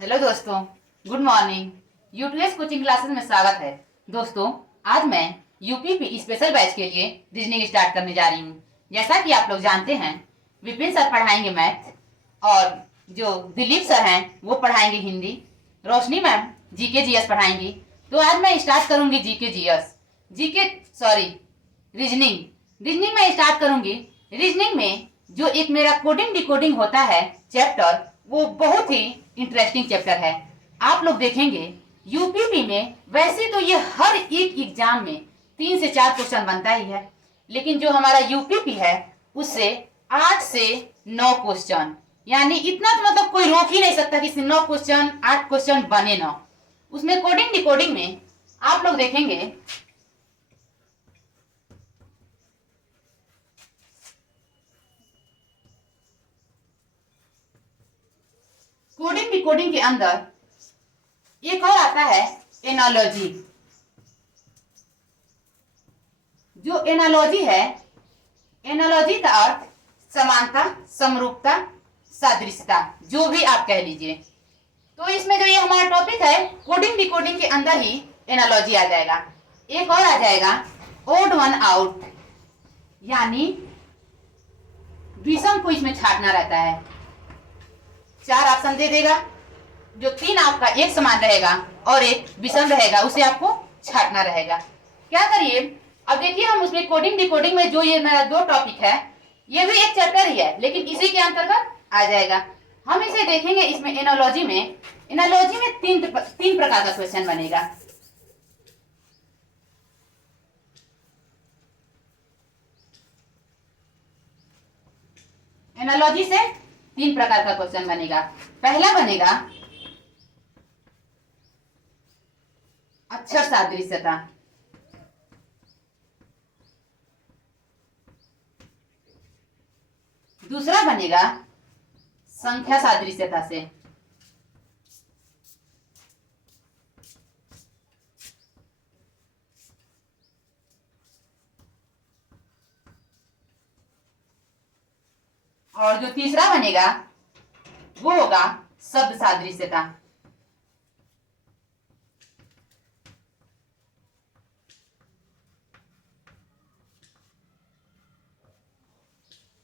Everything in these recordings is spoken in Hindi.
हेलो दोस्तों, good morning. UTS coaching classes में स्वागत है। दोस्तों, आज मैं यूपी स्पेशल बैच के लिए रीजनिंग स्टार्ट करने जा रही हूँ। जैसा कि आप लोग जानते हैं, विपिन सर पढ़ाएंगे मैथ और जो दिलीप सर हैं वो पढ़ाएंगे हिंदी, रोशनी मैम जीके जीएस पढ़ाएंगी। तो आज मैं स्टार्ट करूंगी रीजनिंग। रीजनिंग में स्टार्ट करूंगी। रीजनिंग में जो एक मेरा कोडिंग डिकोडिंग होता है चैप्टर, वो बहुत ही इंटरेस्टिंग चैप्टर है। आप लोग देखेंगे यूपीपी में वैसे तो ये हर एक एग्जाम में 3 से 4 क्वेश्चन बनता ही है, लेकिन जो हमारा यूपीपी है उससे 8 से 9 क्वेश्चन, यानी इतना तो मतलब कोई रोक ही नहीं सकता कि 9 क्वेश्चन 8 क्वेश्चन बने ना। उसमें कोडिंग डिकोडिंग में आप लोग देखेंगे कोडिंग डिकोडिंग के अंदर एक और आता है एनालॉजी। जो एनालॉजी है, एनालॉजी का अर्थ समानता, समरूपता, सादृश्यता, जो भी आप कह लीजिए। तो इसमें जो ये हमारा टॉपिक है कोडिंग डिकोडिंग के अंदर ही एनालॉजी आ जाएगा। एक और आ जाएगा ओड वन आउट, यानी विषम को इसमें छांटना रहता है। 4 ऑप्शन दे देगा, जो 3 आपका एक समान रहेगा और एक विषम रहेगा, उसे आपको छांटना रहेगा। क्या करिए, अब देखिए हम उसमें कोडिंग डिकोडिंग में जो ये मेरा 2 टॉपिक है, ये भी एक चैप्टर ही है लेकिन इसी के अंतर्गत आ जाएगा। हम इसे देखेंगे। इसमें एनालॉजी में 3 प्रकार का क्वेश्चन बनेगा। एनालॉजी से 3 प्रकार का क्वेश्चन बनेगा। पहला बनेगा अक्षर सादृश्यता, दूसरा बनेगा संख्या सादृश्यता से, और जो तीसरा बनेगा वो होगा शब्द सादृश्यता।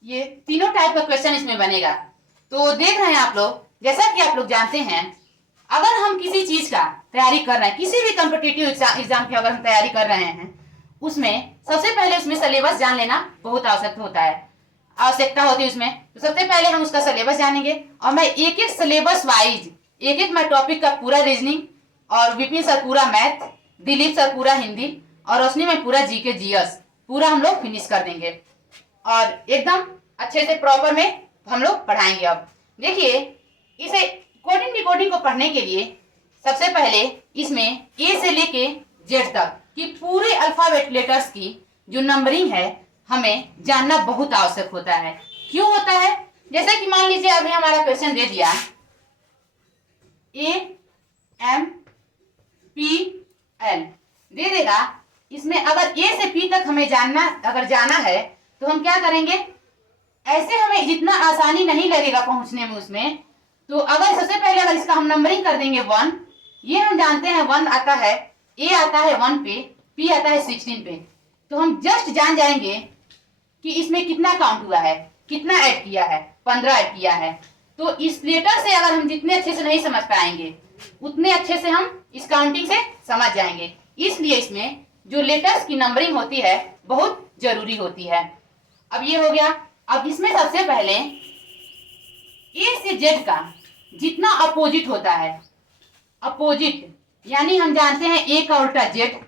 ये तीनों टाइप का क्वेश्चन इसमें बनेगा। तो देख रहे हैं आप लोग, जैसा कि आप लोग जानते हैं, अगर हम किसी चीज का तैयारी कर रहे हैं, किसी भी कॉम्पिटिटिव एग्जाम की अगर हम तैयारी कर रहे हैं, उसमें सबसे पहले उसमें सिलेबस जान लेना बहुत आवश्यकता होती है उसमें। तो सबसे पहले हम उसका सिलेबस जानेंगे और मैं एक एक सिलेबस वाइज एक मैं टॉपिक का पूरा रीजनिंग, और विपिन सर पूरा मैथ, दिलीप सर पूरा हिंदी, और रोशनी में पूरा जीके जीएस पूरा हम लोग फिनिश कर देंगे और एकदम अच्छे से प्रॉपर में हम लोग पढ़ाएंगे। अब देखिए, इसे कोडिंग डिकोडिंग को पढ़ने के लिए सबसे पहले इसमें ए से लेके जेड तक की पूरे अल्फाबेट लेटर्स की जो नंबरिंग है हमें जानना बहुत आवश्यक होता है। क्यों होता है? जैसे कि मान लीजिए अभी हमारा क्वेश्चन दे दिया ए एम पी एल दे देगा। इसमें अगर ए से पी तक हमें जाना है तो हम क्या करेंगे, ऐसे हमें जितना आसानी नहीं लगेगा पहुंचने में उसमें, तो अगर सबसे पहले अगर इसका हम नंबरिंग कर देंगे 1, ये हम जानते हैं 1 आता है, ए आता है 1 पे, पी आता है 16 पे, तो हम जस्ट जान जाएंगे कि इसमें कितना काउंट हुआ है, कितना ऐड किया है, 15 ऐड किया है। तो इस लेटर से अगर हम जितने अच्छे से नहीं समझ पाएंगे उतने अच्छे से हम इस काउंटिंग से समझ जाएंगे। इसलिए इसमें जो लेटर्स की नंबरिंग होती है बहुत जरूरी होती है। अब ये हो गया। अब इसमें सबसे पहले ए से जेड का जितना अपोजिट होता है, अपोजिट यानी हम जानते हैं ए का उल्टा जेड,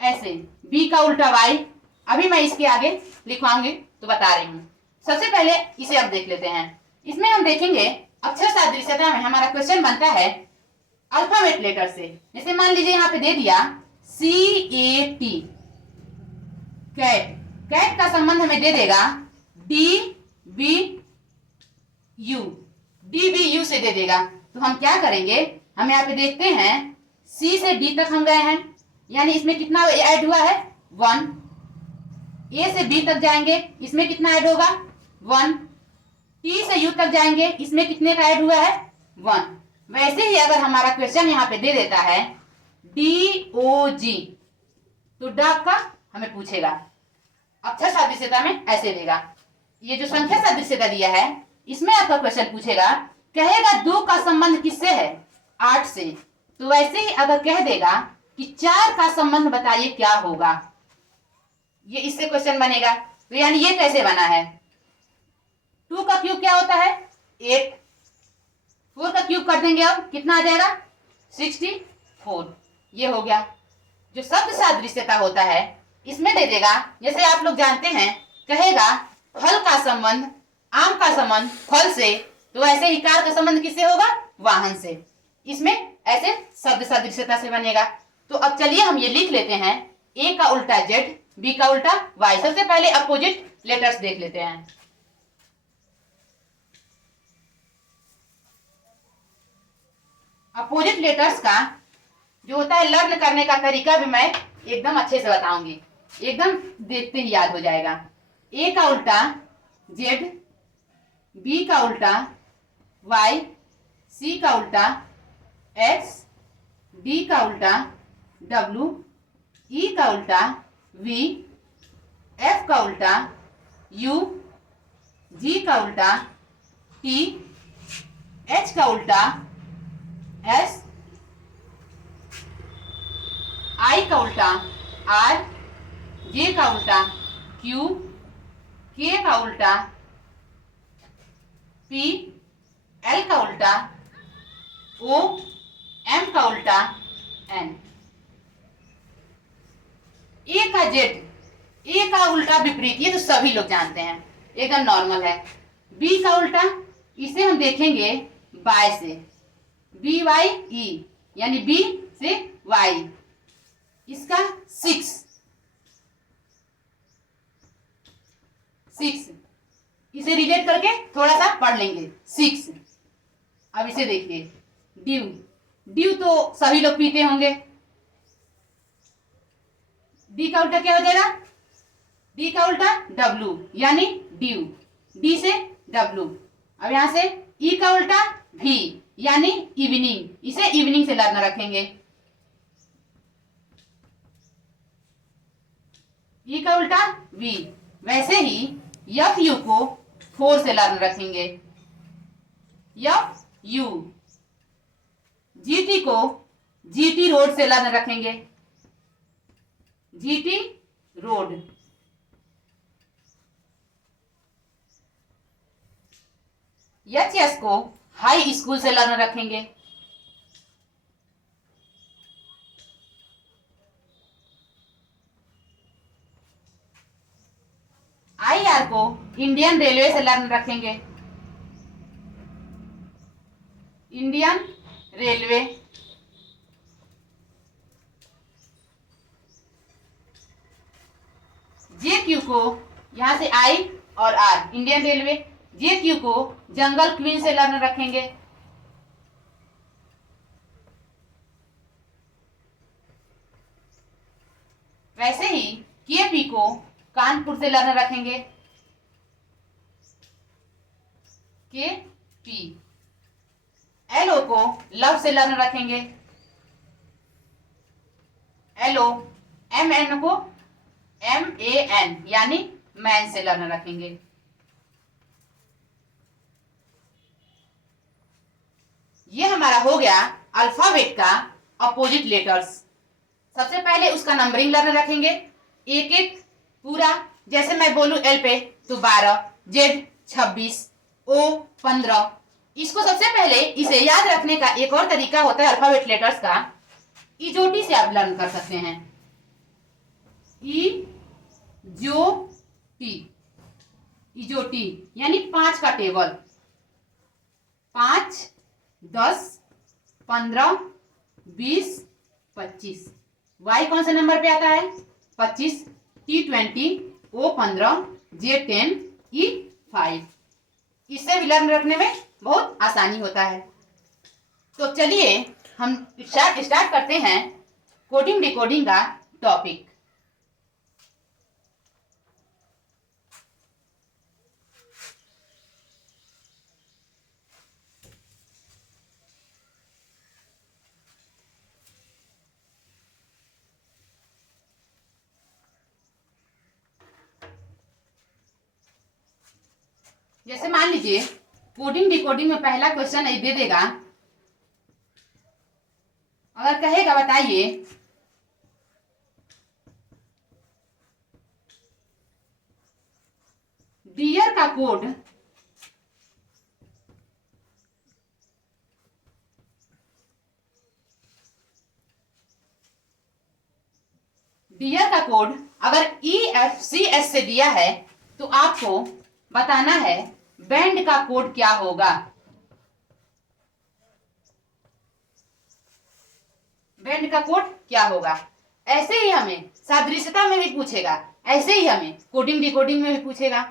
ऐसे बी का उल्टा वाई। अभी मैं इसके आगे लिखवाऊंगी तो बता रही हूं। सबसे पहले इसे अब देख लेते हैं। इसमें हम देखेंगे अक्षर सादृश्यता में हमारा क्वेश्चन बनता है अल्फाबेट लेटर से। जैसे मान लीजिए यहाँ पे दे दिया CAT, कैट। कैट का संबंध हमें दे देगा DBU से दे देगा। तो हम क्या करेंगे, हम यहाँ पे देखते हैं C से D तक हम गए हैं, यानी इसमें कितना ऐड हुआ है 1। ए से बी तक जाएंगे, इसमें कितना ऐड होगा 1। टी से यू तक जाएंगे, इसमें कितने का ऐड हुआ है 1। वैसे ही अगर हमारा क्वेश्चन यहाँ पे दे देता है DOG, तो डॉग का हमें पूछेगा। अक्षर सदृश्यता में ऐसे देगा। ये जो संख्या सदृश्यता दिया है इसमें आपका क्वेश्चन पूछेगा, कहेगा 2 का संबंध किससे है? 8 से। तो वैसे ही अगर कह देगा कि 4 का संबंध बताइए क्या होगा, ये इससे क्वेश्चन बनेगा। तो यानी ये कैसे बना है? 2 का क्यूब क्या होता है? 8। 4 का क्यूब कर देंगे, अब कितना आ जाएगा? 64। ये हो गया। जो शब्द सादृश्यता होता है इसमें दे देगा, जैसे आप लोग जानते हैं, कहेगा फल का संबंध आम का संबंध फल से, तो ऐसे ही कार का संबंध किससे होगा? वाहन से। इसमें ऐसे शब्द सदृश्यता से बनेगा। तो अब चलिए हम ये लिख लेते हैं, ए का उल्टा जेड, बी का उल्टा वाई। सबसे पहले अपोजिट लेटर्स देख लेते हैं। अपोजिट लेटर्स का जो होता है लर्न करने का तरीका भी मैं एकदम अच्छे से बताऊंगी, एकदम देखते ही याद हो जाएगा। ए का उल्टा जेड, बी का उल्टा वाई, सी का उल्टा एक्स, डी का उल्टा डब्ल्यू, ई का उल्टा वी, एफ का उल्टा यू, जी का उल्टा टी, एच का उल्टा एस, आई का उल्टा आर, जे का उल्टा क्यू, के का उल्टा पी, एल का उल्टा ओ, एम का उल्टा एन। ए का जेड, ए का उल्टा विपरीत, ये तो सभी लोग जानते हैं, एकदम नॉर्मल है। बी का उल्टा इसे हम देखेंगे बाय से, बी वाई ई, यानी बी से वाई। इसका 6, इसे रिलेट करके थोड़ा सा पढ़ लेंगे 6। अब इसे देखिए ड्यू, ड्यू तो सभी लोग पीते होंगे। डी का उल्टा क्या हो जाएगा? डी का उल्टा डब्लू, यानी ड्यू, डी से डब्लू। अब यहां से ई का उल्टा भी, यानी इवनिंग, इसे इवनिंग से लर्न रखेंगे। ई का उल्टा वी, वैसे ही यफ यू को 4 से लर्न रखेंगे, यफ यू। जीटी को जीटी रोड से लर्न रखेंगे, जीटी रोड। एच एस को हाई स्कूल से लर्न रखेंगे, आई आर को इंडियन रेलवे से लर्न रखेंगे, इंडियन रेलवे। जे क्यू को यहां से आई और R, Indian railway. J Q को जंगल क्वीन से लर्न रखेंगे, वैसे ही के पी को कानपुर से लर्न रखेंगे, के पी। एल ओ को लव से लर्न रखेंगे, एल ओ। एम एन को एम ए एन, यानी मैन से लर्न रखेंगे। ये हमारा हो गया अल्फाबेट का अपोजिट लेटर्स। सबसे पहले उसका नंबरिंग लर्न रखेंगे, एक एक पूरा। जैसे मैं बोलूं एल पे तो 12, जेड 26, ओ 15। इसको सबसे पहले इसे याद रखने का एक और तरीका होता है अल्फाबेट लेटर्स का, इजोटी से आप लर्न कर सकते हैं। ई जो टी, इजोटी यानी 5 का टेबल, 5, 10, 15, 20, 25। वाई कौन से नंबर पे आता है? 25, टी 20, ओ 15, जे 10, ई 5। इससे भी लर्न रखने में बहुत आसानी होता है। तो चलिए हम स्टार्ट करते हैं कोडिंग डिकोडिंग का टॉपिक। जैसे मान लीजिए कोडिंग डिकोडिंग में पहला क्वेश्चन दे देगा, अगर कहेगा बताइए डियर का कोड डियर का कोड अगर EFCS से दिया है तो आपको बताना है बैंड का कोड क्या होगा। बैंड का कोड क्या होगा। ऐसे ही हमें सादृश्यता में भी पूछेगा, ऐसे ही हमें कोडिंग डिकोडिंग में भी पूछेगा।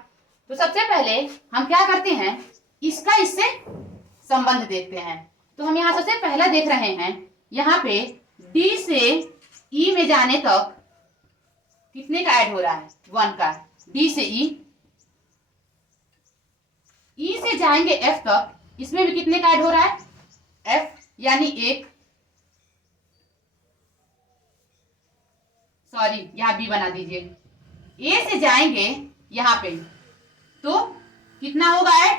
तो सबसे पहले हम क्या करते हैं, इसका इससे संबंध देखते हैं। तो हम यहाँ सबसे पहला देख रहे हैं, यहाँ पे D से E में जाने तक कितने का ऐड हो रहा है, 1 का। D से E से जाएंगे F तक, इसमें भी कितने का ऐड हो रहा है, F यानी 1, सॉरी यहाँ B बना दीजिए। A से जाएंगे यहाँ पे तो कितना होगा ऐड,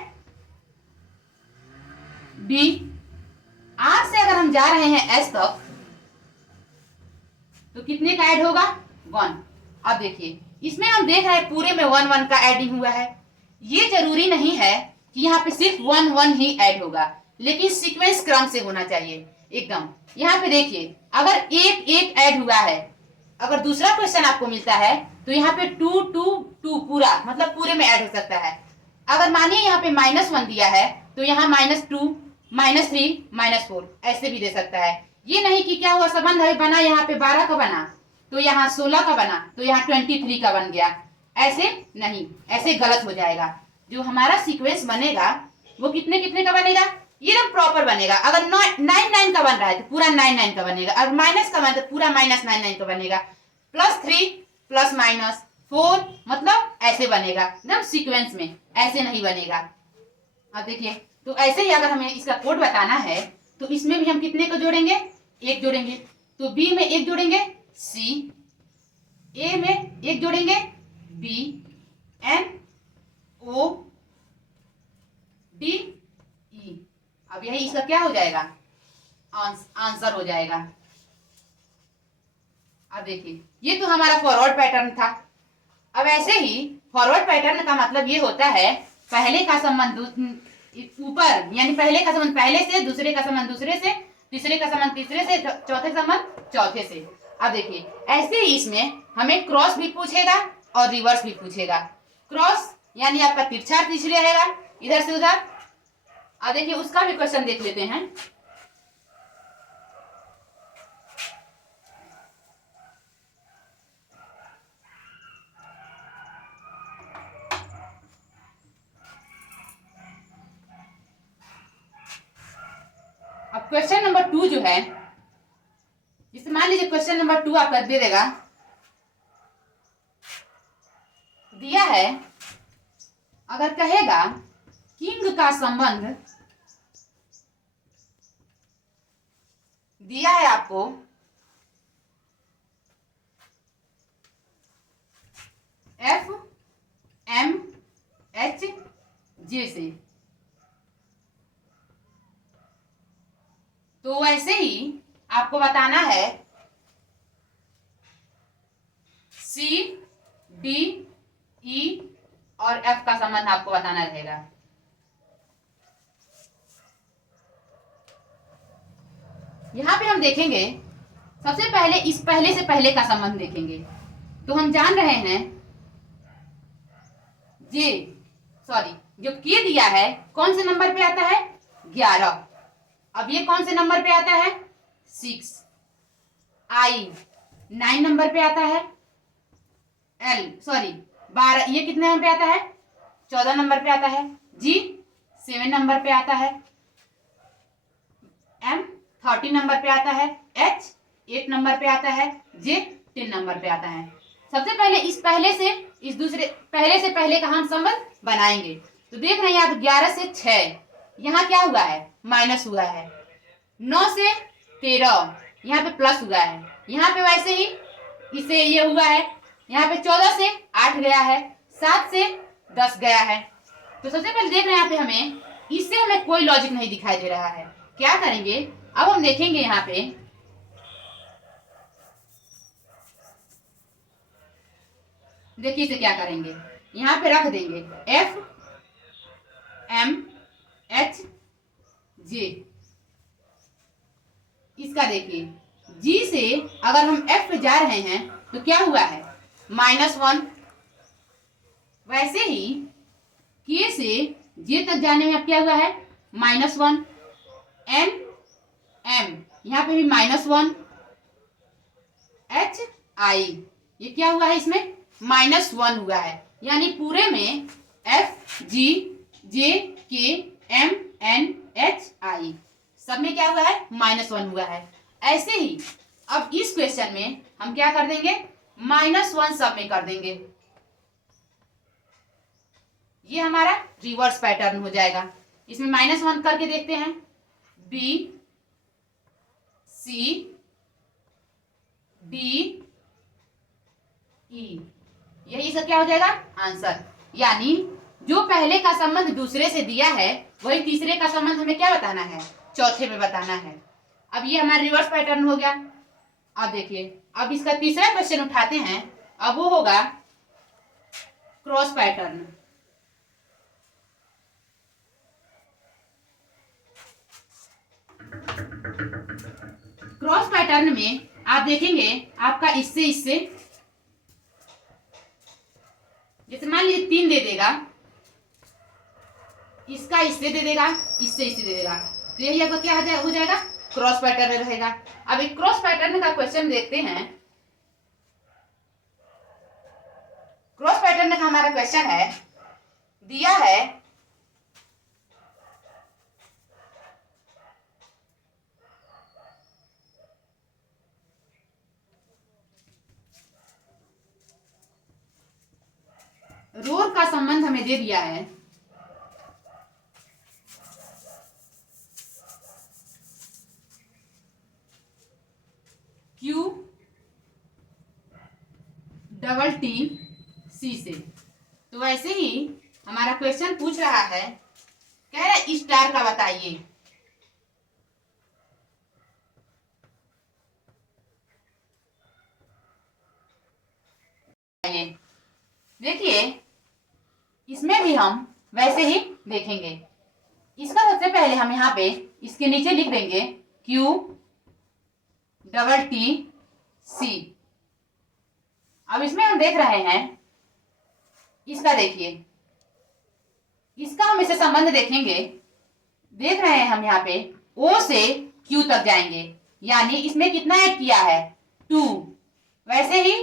B। R से अगर हम जा रहे हैं S तक तो कितने का ऐड होगा, 1। अब देखिए इसमें हम देख रहे हैं पूरे में 1 1 का एडिंग हुआ है। ये जरूरी नहीं है कि यहाँ पे सिर्फ 1 1 ही ऐड होगा, लेकिन सीक्वेंस क्रम से होना चाहिए एकदम। यहाँ पे देखिए अगर 1 1 ऐड हुआ है, अगर दूसरा क्वेश्चन आपको मिलता है तो यहाँ पे 2 2 2 पूरा मतलब पूरे में ऐड हो सकता है। अगर मानिए यहाँ पे -1 दिया है तो यहाँ -2 -3 -4 ऐसे भी दे सकता है। ये नहीं कि क्या हुआ संबंध है बना यहाँ पे 12 का बना तो यहाँ 16 का बना तो यहाँ 23 का बन गया, ऐसे नहीं, ऐसे गलत हो जाएगा। जो हमारा सीक्वेंस बनेगा वो कितने कितने का बनेगा, ये एकदम प्रॉपर बनेगा। अगर 9 9 का बन रहा है तो पूरा 9 9 का बनेगा, और माइनस का बन तो पूरा -9 9 का बनेगा, +3 +4 मतलब ऐसे बनेगा एकदम सीक्वेंस में, ऐसे नहीं बनेगा। अब देखिए तो ऐसे ही अगर हमें इसका कोड बताना है तो इसमें भी हम कितने को जोड़ेंगे, 1 जोड़ेंगे। तो B में 1 जोड़ेंगे C, A में 1 जोड़ेंगे B, N O D E। अब यही इसका क्या हो जाएगा, आंसर हो जाएगा। अब देखिए ये तो हमारा फॉरवर्ड पैटर्न था। अब ऐसे ही फॉरवर्ड पैटर्न का मतलब ये होता है पहले का संबंध ऊपर, यानी पहले का संबंध पहले से, दूसरे का संबंध दूसरे से, तीसरे का संबंध तीसरे से, चौथे का संबंध चौथे से। अब देखिए ऐसे ही इसमें हमें क्रॉस भी पूछेगा और रिवर्स भी पूछेगा। क्रॉस यानी आपका तिरछा तीसरे रहेगा इधर से उधर। अब देखिए उसका भी क्वेश्चन देख लेते हैं। अब क्वेश्चन नंबर 2 जो है, जैसे मान लीजिए क्वेश्चन नंबर 2 आपका दे देगा, दिया है अगर कहेगा किंग का संबंध दिया है आपको FMHJ से, तो वैसे ही आपको बताना है CDE और F का संबंध आपको बताना रहेगा। यहां पे हम देखेंगे सबसे पहले इस पहले से पहले का संबंध देखेंगे। तो हम जान रहे हैं जो के दिया है कौन से नंबर पे आता है, 11। अब ये कौन से नंबर पे आता है, 6। I 9 नंबर पे आता है, 12 ये कितने नंबर पे आता है, 14 नंबर पे आता है, G 7 नंबर पे आता है, M 13 नंबर पे आता है, H 8 नंबर पे आता है, J 10 नंबर पे आता है। सबसे पहले इस पहले से इस दूसरे पहले से पहले का हम संबंध बनाएंगे। तो देख रहे हैं आप 11 से 6 यहाँ क्या हुआ है, माइनस हुआ है। 9 से 13 यहाँ पे प्लस हुआ है। यहाँ पे वैसे ही इसे ये हुआ है। यहाँ पे 14 से 8 गया है, 7 से 10 गया है। तो सबसे पहले देख रहे हैं यहाँ पे हमें इससे हमें कोई लॉजिक नहीं दिखाई दे रहा है। क्या करेंगे, अब हम देखेंगे यहाँ पे, देखिए इसे क्या करेंगे, यहाँ पे रख देंगे एफ एम एच जे। इसका देखिए जी से अगर हम एफ पे जा रहे हैं तो क्या हुआ है, -1। वैसे ही के से जे तक जाने में अब क्या हुआ है, -1। एन एम यहाँ पे भी -1। एच आई ये क्या हुआ है, इसमें -1 हुआ है। यानी पूरे में एफ जी जे के एम एन एच आई सब में क्या हुआ है, -1 हुआ है। ऐसे ही अब इस क्वेश्चन में हम क्या कर देंगे, -1 सब में कर देंगे। ये हमारा रिवर्स पैटर्न हो जाएगा। इसमें -1 करके देखते हैं, बी सी डी ई, यही इसका क्या हो जाएगा आंसर। यानी जो पहले का संबंध दूसरे से दिया है वही तीसरे का संबंध हमें क्या बताना है, चौथे में बताना है। अब ये हमारा रिवर्स पैटर्न हो गया। अब देखिए अब इसका तीसरा क्वेश्चन उठाते हैं, अब वो होगा क्रॉस पैटर्न। क्रॉस पैटर्न में आप देखेंगे आपका इससे इससे, जैसे मान लीजिए 3 दे देगा, इसका इससे दे देगा, इससे इससे दे देगा, तो यही आपका क्या हो जाएगा, क्रॉस पैटर्न रहेगा। अब एक क्रॉस पैटर्न का क्वेश्चन देखते हैं। क्रॉस पैटर्न का हमारा क्वेश्चन है, दिया है रोर का संबंध हमें दे दिया है, क्यू डबल टी सी से। तो वैसे ही हमारा क्वेश्चन पूछ रहा है, कह रहा है स्टार का बताइए। देखिए इसमें भी हम वैसे ही देखेंगे। इसका सबसे पहले हम यहाँ पे इसके नीचे लिख देंगे क्यू डबल टी सी। अब इसमें हम देख रहे हैं, इसका देखिए, इसका हम इसे संबंध देखेंगे। देख रहे हैं हम यहाँ पे ओ से क्यू तक जाएंगे, यानी इसमें कितना ऐड किया है, 2। वैसे ही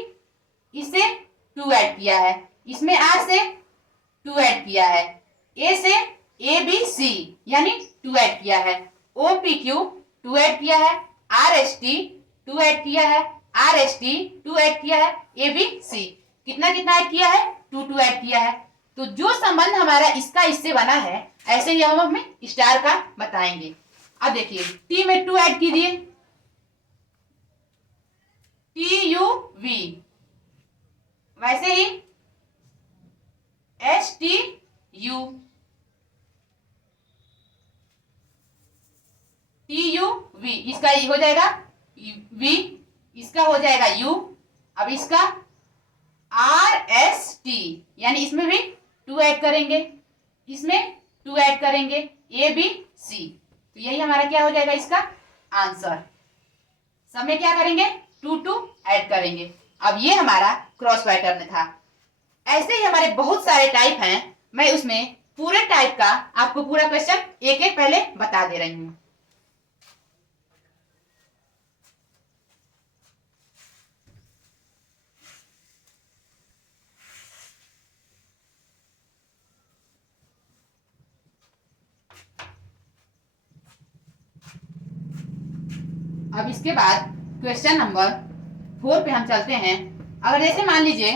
इससे 2 ऐड किया है, इसमें आर से 2 ऐड किया है, ए से ए बी सी यानी 2 ऐड किया है, ओ पी क्यू 2 ऐड किया है, आर एस टी 2 ऐड किया है, आर एस टी 2 ऐड किया है, ए बी सी कितना कितना ऐड किया है, 2 ऐड किया है। तो जो संबंध हमारा इसका इससे बना है, ऐसे ही हम हमें स्टार का बताएंगे। अब देखिए टी में 2 ऐड कीजिए, टी यू वी, वैसे ही S T U, T U V, इसका हो जाएगा वी, इसका हो जाएगा यू। अब इसका आर एस टी, यानी इसमें भी 2 ऐड करेंगे, इसमें 2 ऐड करेंगे, ए बी सी। तो यही हमारा क्या हो जाएगा इसका आंसर। सब में क्या करेंगे, 2 ऐड करेंगे। अब ये हमारा क्रॉस पैटर्न था। ऐसे ही हमारे बहुत सारे टाइप हैं, मैं उसमें पूरे टाइप का आपको पूरा क्वेश्चन एक एक पहले बता दे रही हूँ। अब इसके बाद क्वेश्चन नंबर 4 पे हम चलते हैं। अगर जैसे मान लीजिए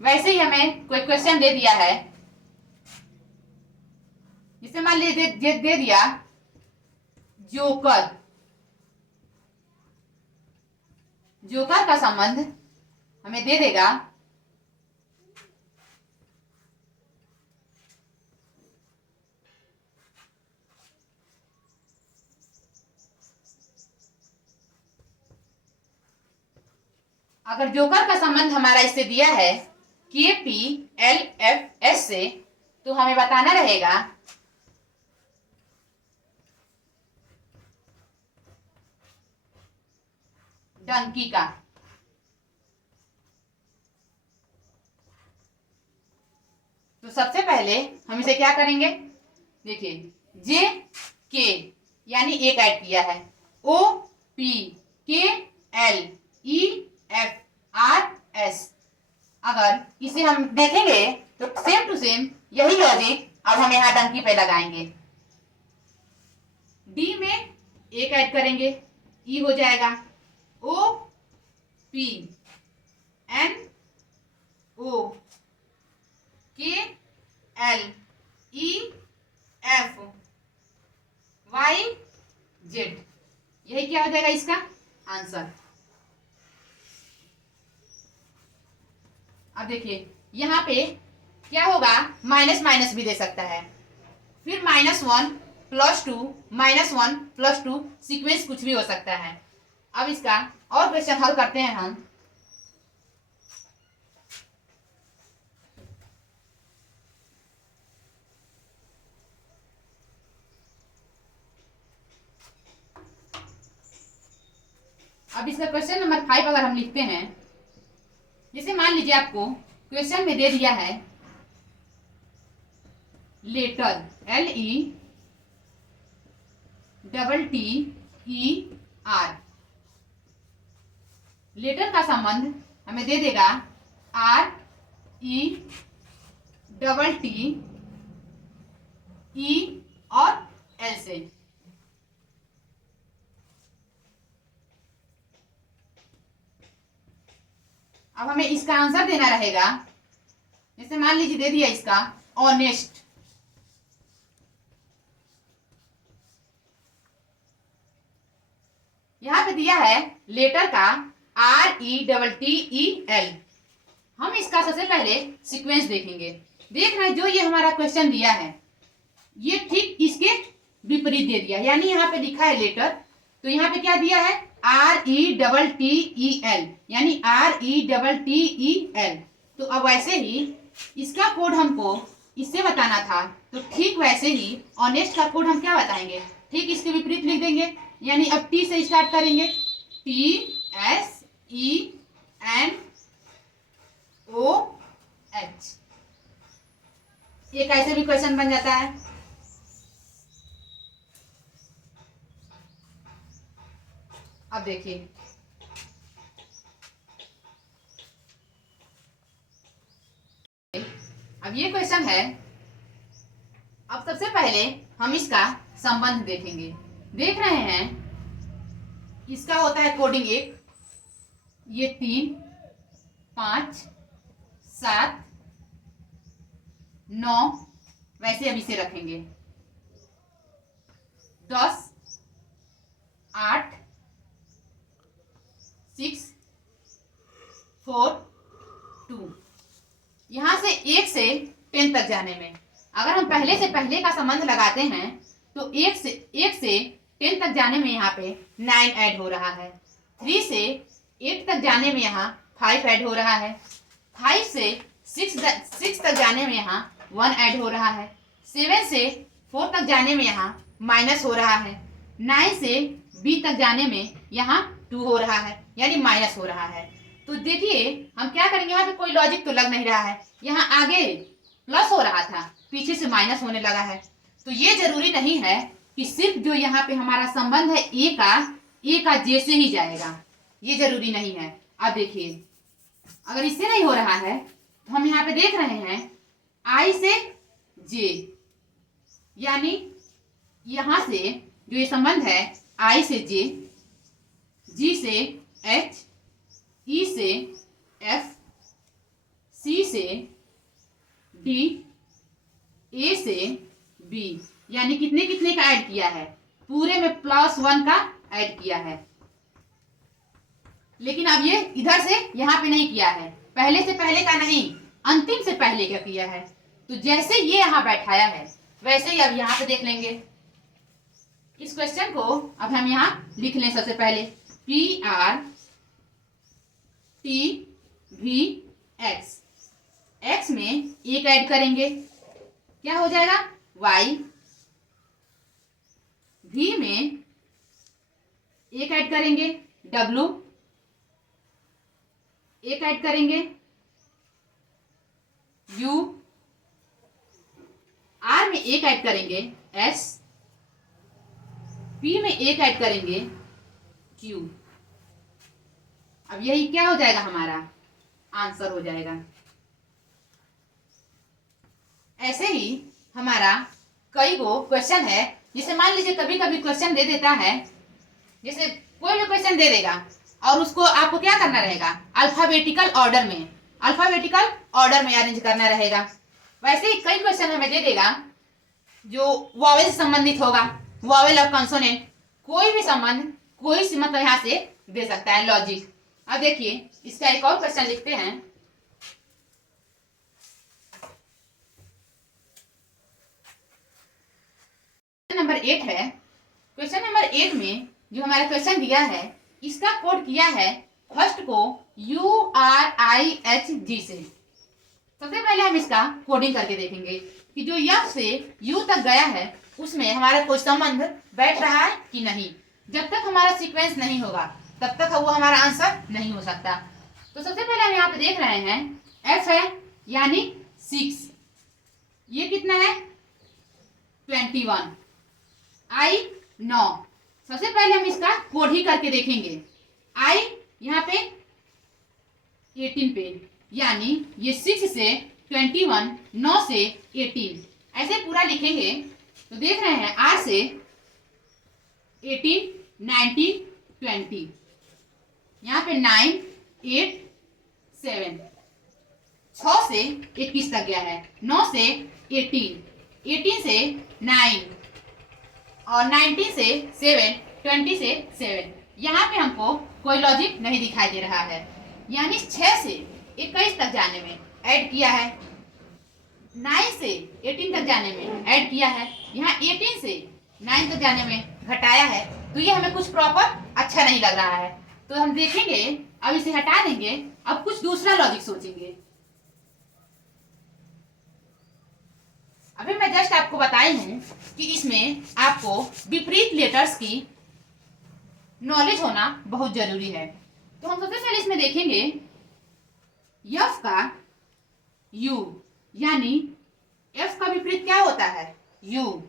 वैसे ही हमें कोई क्वेश्चन दे दिया है, जिसे मान लीजिए दे दिया जोकर, जोकर का संबंध हमें दे देगा अगर जोकर का संबंध हमारा इससे दिया है KPLFS से, तो हमें बताना रहेगा डंकी का। तो सबसे पहले हम इसे क्या करेंगे, देखिए JK यानी एक ऐड किया है, OPKLEFRS। अगर इसे हम देखेंगे तो सेम टू सेम यही लॉजिक अब हम यहाँ डंकी पे लगाएंगे। डी में एक ऐड करेंगे, ई हो जाएगा OPNOKLEFYZ। यही क्या हो जाएगा इसका आंसर। अब देखिए यहाँ पे क्या होगा, माइनस माइनस भी दे सकता है, फिर -1 +2 -1 +2 सीक्वेंस कुछ भी हो सकता है। अब इसका और क्वेश्चन हल करते हैं हम। अब इसका क्वेश्चन नंबर 5 अगर हम लिखते हैं, जैसे मान लीजिए आपको क्वेश्चन में दे दिया है लेटर LETTER, लेटर का संबंध हमें दे देगा RETTE और L से। अब हमें इसका आंसर देना रहेगा, जैसे मान लीजिए दे दिया इसका ऑनेस्ट, यहां पे दिया है लेटर का RETTEL। हम इसका सबसे पहले सीक्वेंस देखेंगे। देख रहे हैं जो ये हमारा क्वेश्चन दिया है ये ठीक इसके विपरीत दे दिया, यानी यहाँ पे लिखा है लेटर, तो यहाँ पे क्या दिया है RETTEL, यानी RETTEL। तो अब वैसे ही इसका कोड हमको इससे बताना था, तो ठीक वैसे ही ऑनेस्ट का कोड हम क्या बताएंगे, ठीक इसके विपरीत लिख देंगे। यानी अब टी से स्टार्ट करेंगे, TSENOH। एक ऐसे भी क्वेश्चन बन जाता है। अब देखिए अब ये क्वेश्चन है। अब सबसे पहले हम इसका संबंध देखेंगे। देख रहे हैं इसका होता है कोडिंग 1, ये 3 5 7 9, वैसे अब इसे रखेंगे 10 8 6 4 2। यहां से 1 से 10 तक जाने में अगर हम पहले से पहले का संबंध लगाते हैं तो 1 से 10 तक जाने में यहाँ पे 9 ऐड हो रहा है, 3 से 8 तक जाने में यहाँ 5 ऐड हो रहा है, 5 से 6 तक जाने में यहाँ 1 ऐड हो रहा है, 7 से 4 तक जाने में यहाँ माइनस हो रहा है, 9 से B तक जाने में यहाँ 2 हो रहा है, यानी माइनस हो रहा है। तो देखिए हम क्या करेंगे, यहाँ पे कोई लॉजिक तो लग नहीं रहा है, यहाँ आगे प्लस हो रहा था पीछे से माइनस होने लगा है। तो ये जरूरी नहीं है कि सिर्फ जो यहाँ पे हमारा संबंध है ए का जे से ही जाएगा, ये जरूरी नहीं है। अब देखिए अगर इससे नहीं हो रहा है तो हम यहाँ पे देख रहे हैं आई से जे, यानी यहाँ से जो ये संबंध है आई से जे, जी से एच, ई से एफ, सी से डी, ए से बी, यानी कितने कितने का ऐड किया है, पूरे में +1 का ऐड किया है। लेकिन अब ये इधर से यहाँ पे नहीं किया है, पहले से पहले का नहीं, अंतिम से पहले का किया है। तो जैसे ये यहाँ बैठाया है वैसे ही अब यहाँ पे देख लेंगे। इस क्वेश्चन को अब हम यहाँ लिख लें सबसे पहले PRTEL T V x, x में एक ऐड करेंगे, क्या हो जाएगा वाई, वी में एक ऐड करेंगे डब्लू, एक ऐड करेंगे यू, आर में एक ऐड करेंगे एस, पी में एक ऐड करेंगे क्यू। अब यही क्या हो जाएगा हमारा आंसर हो जाएगा। ऐसे ही हमारा कई गो क्वेश्चन है, जिसे मान लीजिए कभी कभी क्वेश्चन दे देता है, जैसे कोई भी क्वेश्चन दे देगा और उसको आपको क्या करना रहेगा अल्फाबेटिकल ऑर्डर में, अल्फाबेटिकल ऑर्डर में अरेंज करना रहेगा। वैसे ही कई क्वेश्चन हमें दे देगा जो वॉवेल से संबंधित होगा, वॉवेल और कंसोनेंट, कोई भी संबंध कोई सी मतलब यहाँ से दे सकता है लॉजिक। अब देखिए इसका एक और क्वेश्चन लिखते हैं। नंबर 8 है। क्वेश्चन नंबर 8 में जो हमारा क्वेश्चन दिया है इसका कोड किया है फर्स्ट को URIHG से। सबसे पहले हम इसका कोडिंग करके देखेंगे कि जो यफ से यू तक गया है उसमें हमारा कोई संबंध बैठ रहा है कि नहीं। जब तक हमारा सीक्वेंस नहीं होगा तब तक वो हमारा आंसर नहीं हो सकता। तो सबसे पहले हम यहाँ पे देख रहे हैं एफ है यानी 6, ये कितना है 21, आई 9। सबसे पहले हम इसका कोड ही करके देखेंगे। आई यहाँ पे 18 पे, यानी ये 6 से 21, 9 से 18, ऐसे पूरा लिखेंगे। तो देख रहे हैं आर से 18, 19, 20, यहाँ पे 9, 8, 7, 6 से 21 तक गया है, 9 से 18, 18 से 9 और 19 से 7, 20 से 7। यहाँ पे हमको कोई लॉजिक नहीं दिखाई दे रहा है, यानी 6 से 21 तक जाने में ऐड किया है, 9 से 18 तक जाने में ऐड किया है, यहाँ 18 से 9 तक जाने में घटाया है। तो ये हमें कुछ प्रॉपर अच्छा नहीं लग रहा है, तो हम देखेंगे, अब इसे हटा देंगे, अब कुछ दूसरा लॉजिक सोचेंगे। अभी मैं जस्ट आपको बताई हूं कि इसमें आपको विपरीत लेटर्स की नॉलेज होना बहुत जरूरी है। तो हम सबसे पहले इसमें देखेंगे यफ का यू, यानी एफ का विपरीत क्या होता है यू।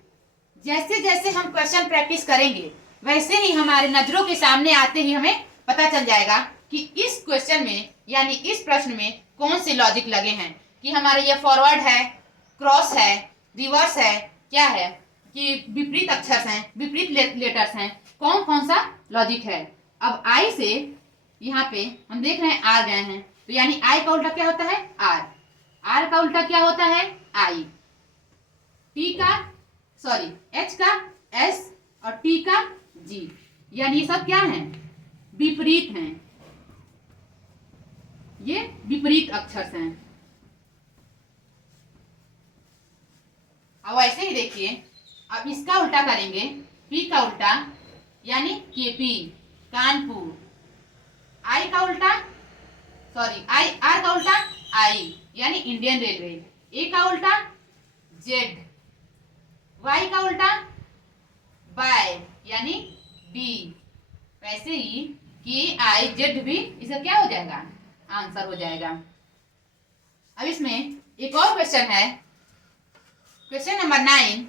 जैसे जैसे हम क्वेश्चन प्रैक्टिस करेंगे वैसे ही हमारे नजरों के सामने आते ही हमें पता चल जाएगा कि इस क्वेश्चन में यानी इस प्रश्न में कौन से लॉजिक लगे हैं, कि हमारे ये फॉरवर्ड है, क्रॉस है, रिवर्स है, क्या है कि विपरीत अक्षर हैं, विपरीत लेटर्स हैं, कौन कौन सा लॉजिक है। अब आई से यहाँ पे हम देख रहे हैं आर गए हैं, तो यानी आई का उल्टा क्या होता है आर, आर का उल्टा क्या होता है आई, टी का सॉरी एच का एस और टी का जी, यानी ये सब क्या है विपरीत हैं, ये विपरीत अक्षर हैं। अब ऐसे ही देखिए, अब इसका उल्टा करेंगे, पी का उल्टा यानी केपी कानपुर, आई का उल्टा सॉरी आई आर का उल्टा आई यानी इंडियन रेलवे, ए का उल्टा जेड, वाई का उल्टा बाय यानी बी। वैसे ही के आई जेड भी इसका क्या हो जाएगा आंसर हो जाएगा। अब इसमें एक और क्वेश्चन है, क्वेश्चन नंबर 9।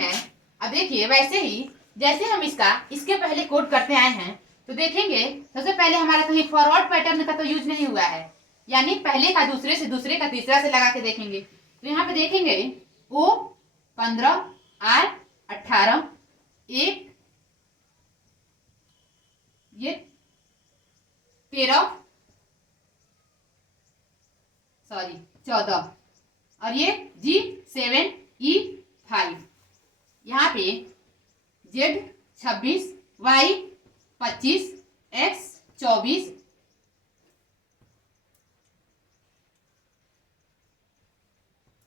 है। अब देखिए वैसे ही जैसे हम इसके पहले कोड करते आए हैं, तो देखेंगे सबसे पहले हमारा कहीं फॉरवर्ड पैटर्न का तो यूज नहीं हुआ है, यानी पहले का दूसरे से, दूसरे का तीसरा से लगा के देखेंगे। तो यहाँ पे देखेंगे ओ 15, आर 18, एक ये 13 सॉरी 14 और ये जी 7, ई 5, यहाँ पे Z 26, Y 25, X 24,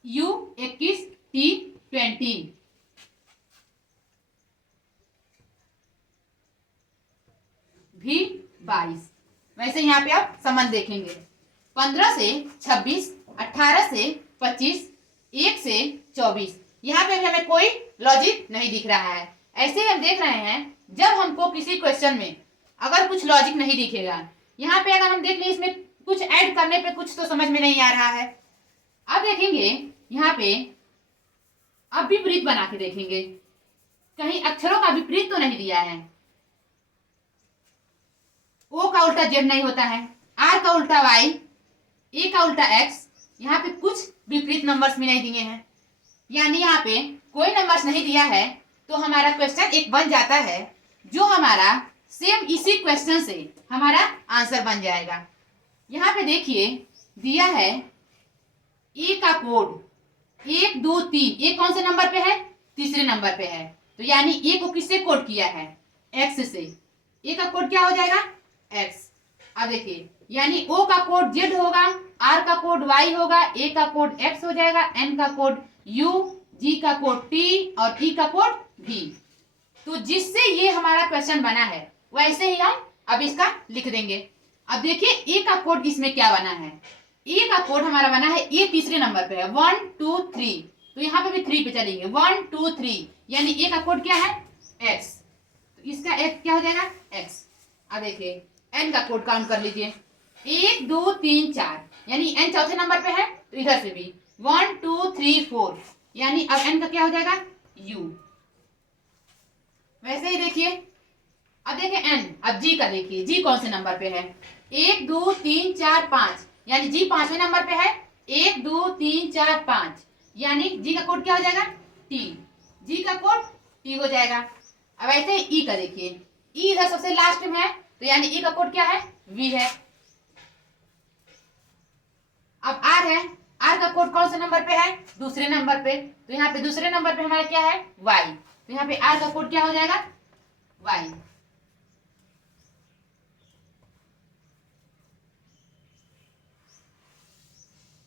U 21, T 20। 22। वैसे यहाँ पे आप संबंध देखेंगे 15 से 26, 18 से 25, 1 से 24। यहाँ पे भी हमें कोई लॉजिक नहीं दिख रहा है। ऐसे ही हम देख रहे हैं जब हमको किसी क्वेश्चन में अगर कुछ लॉजिक नहीं दिखेगा, यहाँ पे अगर हम देख लें इसमें कुछ ऐड करने पे कुछ तो समझ में नहीं आ रहा है। अब देखेंगे यहाँ पे अब विपरीत बना के देखेंगे, कहीं अक्षरों का विपरीत तो नहीं दिया है। ओ का उल्टा जेड नहीं होता है, आर का उल्टा वाई, ए का उल्टा एक्स, यहाँ पे कुछ विपरीत नंबर्स भी नहीं दिए हैं, यानी यहाँ पे कोई नंबर्स नहीं दिया है। तो हमारा क्वेश्चन एक बन जाता है जो हमारा सेम इसी क्वेश्चन से हमारा आंसर बन जाएगा। यहाँ पे देखिए दिया है ए का कोड 1 2 3, ए कौन से नंबर पे है? तीसरे नंबर पे है, तो यानी ए को किससे कोड किया है? एक्स से। ए का कोड क्या हो जाएगा? एक्स। अब देखिए यानी ओ का कोड जेड होगा, आर का कोड वाई होगा, ए का कोड एक्स हो जाएगा, एन का कोड यू, जी का कोड टी और ई का कोड भी। तो जिससे ये हमारा क्वेश्चन बना है वैसे ही हम अब इसका लिख देंगे। अब देखिए ए का कोड इसमें क्या बना है? ए का कोड हमारा बना है, ए तीसरे नंबर पे है 1 2 3, तो यहाँ पे भी 3 पे चलेंगे 1 2 3, यानी ए का कोड क्या है? एक्स। तो इसका एक क्या हो जाएगा? एक्स। अब देखिए एन का कोड काउंट कर लीजिए 1 2 3 4, यानी एन चौथे नंबर पे है, तो इधर से भी 1 2 3 4, यानी अब एन का क्या हो जाएगा? यू। वैसे ही देखिए अब देखिए एन, अब जी का देखिए, जी कौन से नंबर पे है? 1 2 3 4 5, यानी जी 5वें नंबर पे है, 1 2 3 4 5, यानी जी का कोड क्या हो जाएगा? टी। जी का कोड टी हो जाएगा। अब ऐसे ही ई का देखिए, ई इधर सबसे लास्ट में है, तो यानी ई का कोड क्या है? वी है। अब आर है, आर का कोड कौन से नंबर पे है? दूसरे नंबर पे, तो यहाँ पे दूसरे नंबर पे हमारा क्या है? वाई, तो यहाँ पे आर का कोड क्या हो जाएगा? Y.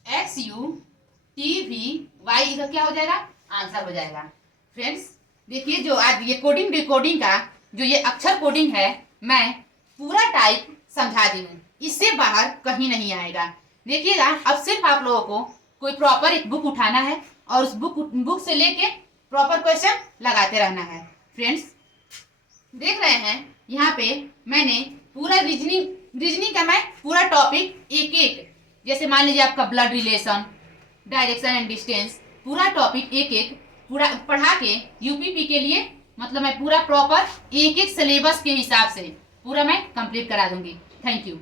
X U T V Y, इधर क्या हो जाएगा? आंसर हो जाएगा। फ्रेंड्स देखिए जो आज ये कोडिंग डिकोडिंग का जो ये अक्षर कोडिंग है, मैं पूरा टाइप समझा दी हूँ, इससे बाहर कहीं नहीं आएगा। देखिएगा अब सिर्फ आप लोगों को कोई प्रॉपर एक बुक उठाना है और उस बुक से लेके प्रॉपर क्वेश्चन लगाते रहना है। फ्रेंड्स देख रहे हैं यहाँ पे मैंने पूरा रीजनिंग का मैं पूरा टॉपिक एक एक, जैसे मान लीजिए आपका blood relation, direction and distance, पूरा टॉपिक एक एक पूरा पढ़ा के यूपीपी के लिए मतलब मैं पूरा प्रॉपर एक एक सिलेबस के हिसाब से पूरा मैं कंप्लीट करा दूंगी। Thank you.